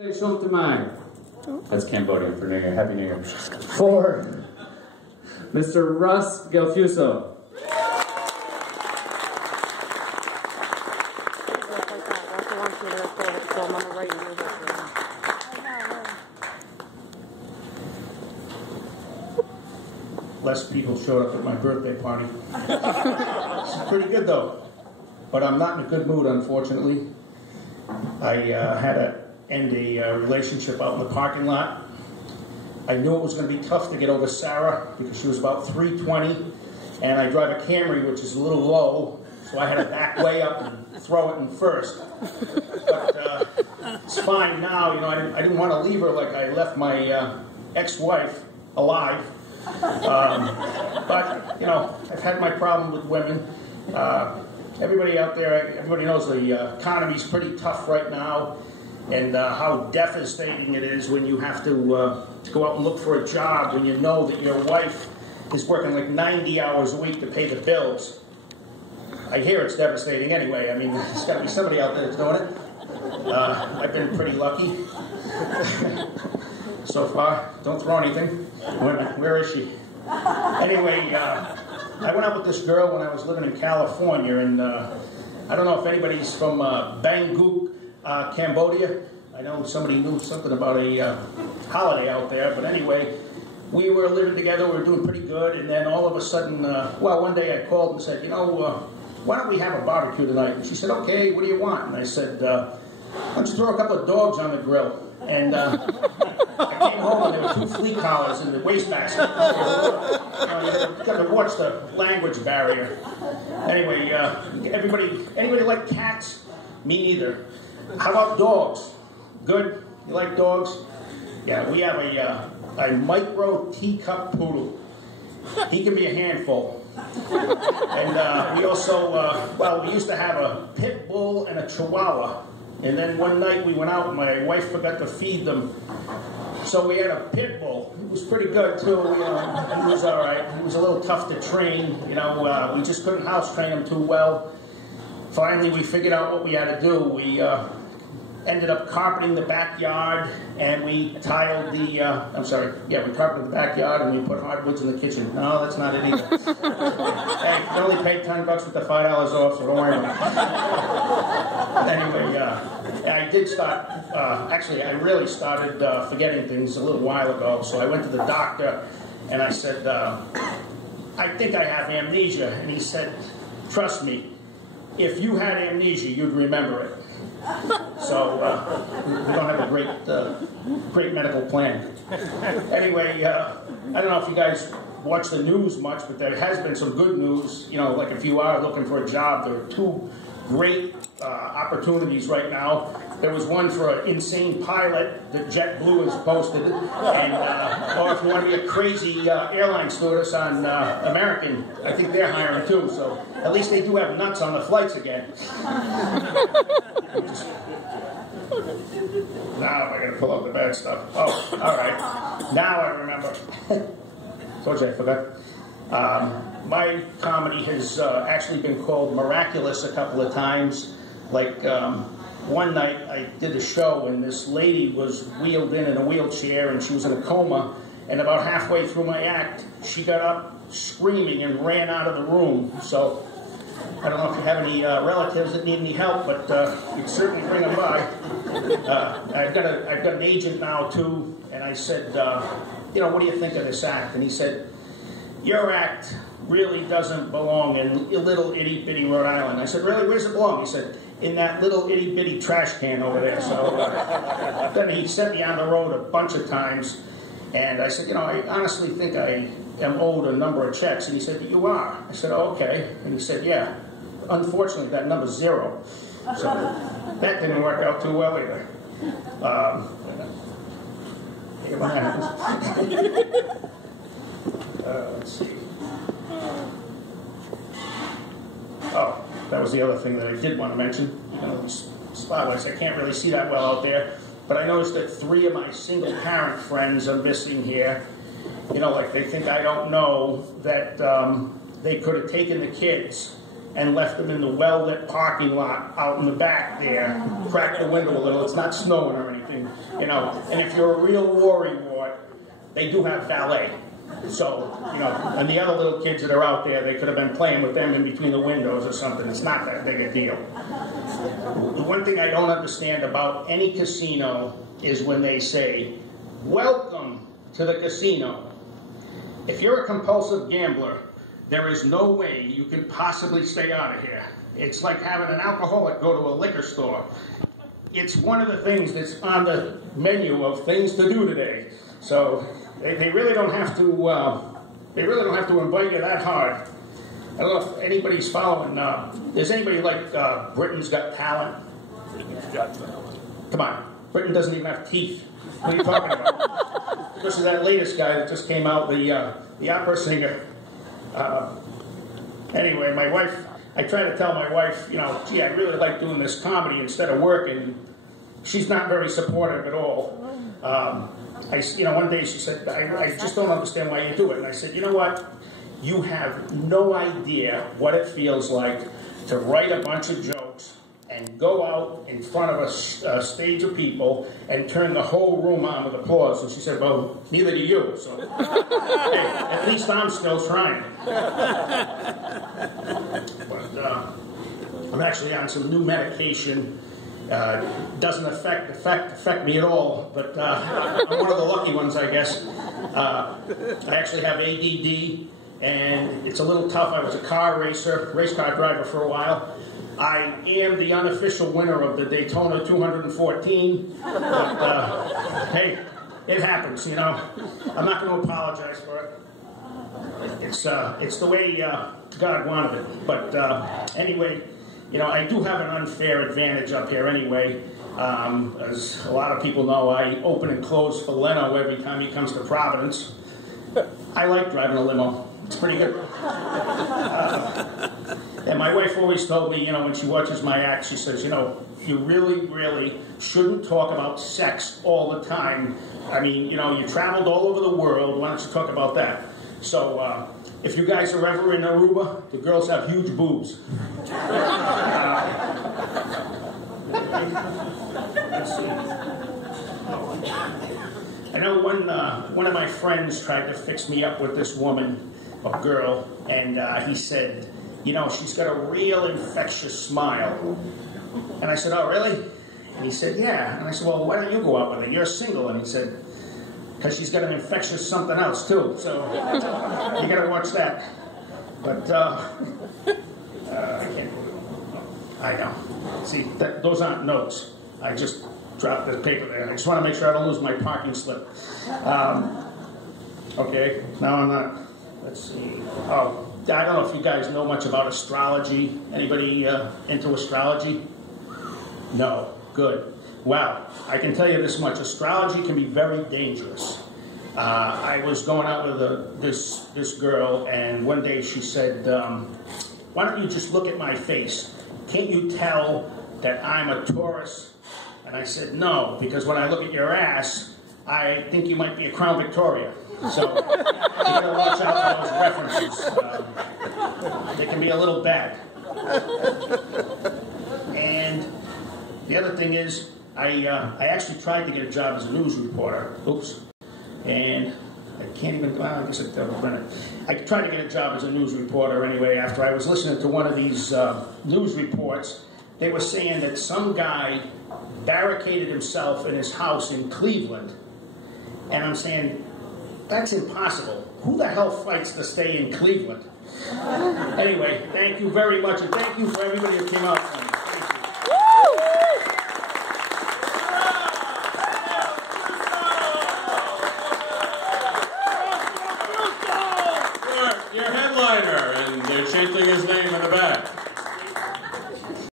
That's Cambodian for New Year. Happy New Year. For Mr. Russ Gelfuso. Less people showed up at my birthday party. It's pretty good though, but I'm not in a good mood, unfortunately. I had to end a relationship out in the parking lot. I knew it was going to be tough to get over Sarah because she was about 320, and I drive a Camry, which is a little low, so I had to back way up and throw it in first. But it's fine now. You know, I didn't want to leave her like I left my ex-wife alive. But, you know, I've had my problem with women. Everybody out there, everybody knows the economy's pretty tough right now, and how devastating it is when you have to go out and look for a job when you know that your wife is working like 90 hours a week to pay the bills. I hear it's devastating anyway. I mean, there's got to be somebody out there that's doing it. I've been pretty lucky so far. Don't throw anything. Where is she? Anyway, I went out with this girl when I was living in California, and I don't know if anybody's from Bangkok, Cambodia. I know somebody knew something about a holiday out there, but anyway, we were living together, we were doing pretty good, and then all of a sudden, well, one day I called and said, you know, why don't we have a barbecue tonight? And she said, okay, what do you want? And I said, why don't you throw a couple of dogs on the grill? And I came home and there were 2 flea collars in the wastebasket. You've got to watch the language barrier. Anyway, anybody like cats? Me neither. How about dogs? Good? You like dogs? Yeah, we have a micro teacup poodle. He can be a handful. And we also, well, we used to have a pit bull and a chihuahua. And then one night we went out and my wife forgot to feed them. So we had a pit bull. He was pretty good too, you know, he was all right. He was a little tough to train, you know, we just couldn't house train him too well. Finally, we figured out what we had to do. We ended up carpeting the backyard, and we tiled the, we carpeted the backyard, and we put hardwoods in the kitchen. No, that's not it either. Hey, you only paid $10 with the $5 off, so don't worry about it. Anyway, I did start, actually, I really started forgetting things a little while ago, so I went to the doctor, and I said, I think I have amnesia, and he said, trust me, if you had amnesia, you'd remember it. So we don't have a great medical plan. Anyway, I don't know if you guys watch the news much, but there has been some good news. You know, like if you are looking for a job, there are 2 great opportunities right now. There was one for an insane pilot that JetBlue has posted, and or if you want to be a crazy airline stewardess on American, I think they're hiring too. So at least they do have nuts on the flights again. Now I gotta pull out the bad stuff. Oh, all right. Now I remember. Told you I forgot. My comedy has actually been called miraculous a couple of times. Like one night I did a show and this lady was wheeled in a wheelchair and she was in a coma, and about halfway through my act she got up screaming and ran out of the room. So I don't know if you have any relatives that need any help, but you'd certainly bring them by. I've got an agent now too, and I said, you know, what do you think of this act? And he said, your act really doesn't belong in little itty-bitty Rhode Island. I said, really? Where does it belong? He said, in that little itty-bitty trash can over there. So then he sent me on the road a bunch of times, and I said, you know, I honestly think I am owed a number of checks. And he said, you are. I said, oh, okay. And he said, yeah. Unfortunately, that number's 0. So that didn't work out too well either. Let's see. Oh, that was the other thing that I did want to mention. You know, spotlights, I can't really see that well out there, but I noticed that 3 of my single parent friends are missing here. You know, like they think I don't know that they could have taken the kids and left them in the well-lit parking lot out in the back there. Cracked the window a little. It's not snowing or anything, you know. And if you're a real worrywart, they do have valet. So, you know, and the other little kids that are out there, they could have been playing with them in between the windows or something. It's not that big a deal. The one thing I don't understand about any casino is when they say, "Welcome to the casino." If you're a compulsive gambler, there is no way you can possibly stay out of here. It's like having an alcoholic go to a liquor store. It's one of the things that's on the menu of things to do today. So they really don't have to. They really don't have to invite you that hard. I don't know if anybody's following. Does anybody like Britain's Got Talent? Britain's Got Talent. Come on, Britain doesn't even have teeth. What are you talking about? This is that latest guy that just came out, the opera singer. Anyway, my wife, I try to tell my wife, you know, gee, I really like doing this comedy instead of working. She's not very supportive at all. You know, one day she said, I just don't understand why you do it. And I said, you know what? You have no idea what it feels like to write a bunch of jokes and go out in front of a stage of people and turn the whole room on with applause. And she said, well, neither do you. So, hey, at least I'm still trying. But I'm actually on some new medication. Doesn't affect me at all, but I'm one of the lucky ones, I guess. I actually have ADD, and it's a little tough. I was a race car driver for a while. I am the unofficial winner of the Daytona 214, but hey, it happens, you know. I'm not going to apologize for it. It's the way God wanted it. But anyway, you know, I do have an unfair advantage up here anyway. As a lot of people know, I open and close for Leno every time he comes to Providence. I like driving a limo. It's pretty good. And my wife always told me, you know, when she watches my act, she says, you know, you really, really shouldn't talk about sex all the time. I mean, you know, you traveled all over the world. Why don't you talk about that? So, if you guys are ever in Aruba, the girls have huge boobs. Let's see. I know one of my friends tried to fix me up with this woman, a girl, and he said, you know, she's got a real infectious smile. And I said, oh, really? And he said, yeah. And I said, well, why don't you go out with her? You're single. And he said, because she's got an infectious something else, too. So you got to watch that. But I can't. I know. See, those aren't notes. I just dropped the paper there. I just want to make sure I don't lose my parking slip. Okay, now I'm not. Let's see. Oh, I don't know if you guys know much about astrology. Anybody into astrology? No. Good. Well, I can tell you this much. Astrology can be very dangerous. I was going out with this girl, and one day she said, why don't you just look at my face? Can't you tell that I'm a Taurus? And I said, no, because when I look at your ass, I think you might be a Crown Victoria. So you gotta watch out for those references. They can be a little bad. And the other thing is, I actually tried to get a job as a news reporter. Oops. And I can't even, well, I guess it double minute. I tried to get a job as a news reporter anyway after I was listening to one of these news reports. They were saying that some guy barricaded himself in his house in Cleveland. And I'm saying, that's impossible. Who the hell fights to stay in Cleveland? Anyway, thank you very much, and thank you for everybody who came out.